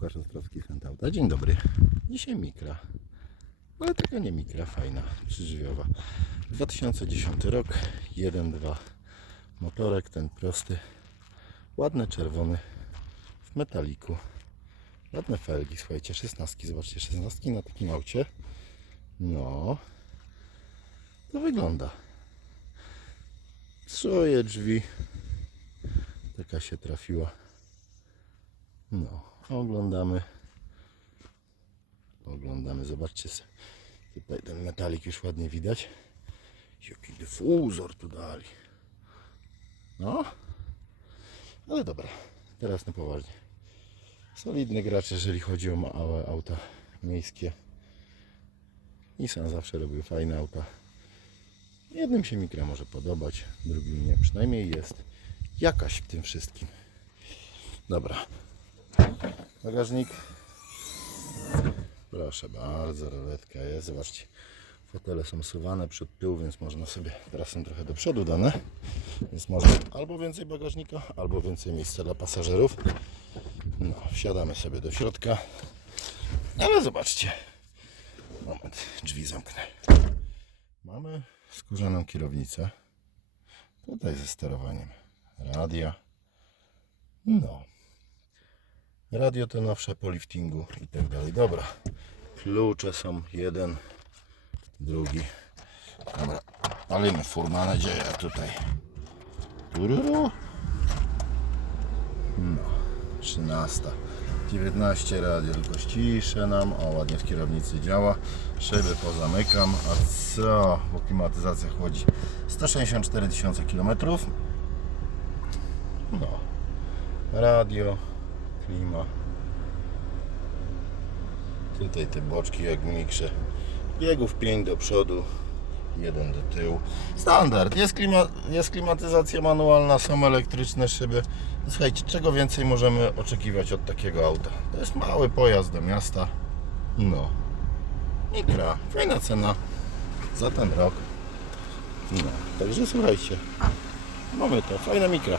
Łukasz Ostrowski z. Dzień dobry. Dzisiaj mikra. Ale taka nie mikra, fajna, przyżywiowa. 2010 rok, 1.2 motorek, ten prosty. Ładny, czerwony, w metaliku. Ładne felgi, słuchajcie, 16, zobaczcie, 16 na takim aucie. No, to wygląda. Troje drzwi. Taka się trafiła. No, oglądamy. Oglądamy, zobaczcie. Tutaj ten metalik już ładnie widać. Jaki dyfuzor tu dali. No, ale dobra, teraz na poważnie. Solidny gracz, jeżeli chodzi o małe auta miejskie. Nissan zawsze robił fajne auta. Jednym się mikra może podobać, drugim nie. Przynajmniej jest jakaś w tym wszystkim. Dobra. Bagażnik. Proszę bardzo, roletka jest. Zobaczcie, fotele są suwane przed tył, więc można sobie, teraz są trochę do przodu dane, więc można albo więcej bagażnika, albo więcej miejsca dla pasażerów. No, wsiadamy sobie do środka. Ale zobaczcie. Moment, drzwi zamknę. Mamy skórzaną kierownicę. Tutaj ze sterowaniem radia. No. Radio te nowsze po liftingu i tak dalej. Dobra. Klucze są jeden, drugi. Dobra. Palimy furma nadzieja tutaj. Tururu. No. 13. 19 radio, tylko ściszę nam. O, ładnie w kierownicy działa. Szyby pozamykam. A co? Bo klimatyzacja chłodzi 164 tysiące kilometrów. No. Radio, klima. Tutaj te boczki jak mikrze. Biegów 5 do przodu, jeden do tyłu. Standard. Jest, klima, jest klimatyzacja manualna, są elektryczne szyby. Słuchajcie, czego więcej możemy oczekiwać od takiego auta? To jest mały pojazd do miasta. No. Mikra. Fajna cena za ten rok. No. Także słuchajcie. Mamy to. Fajna mikra.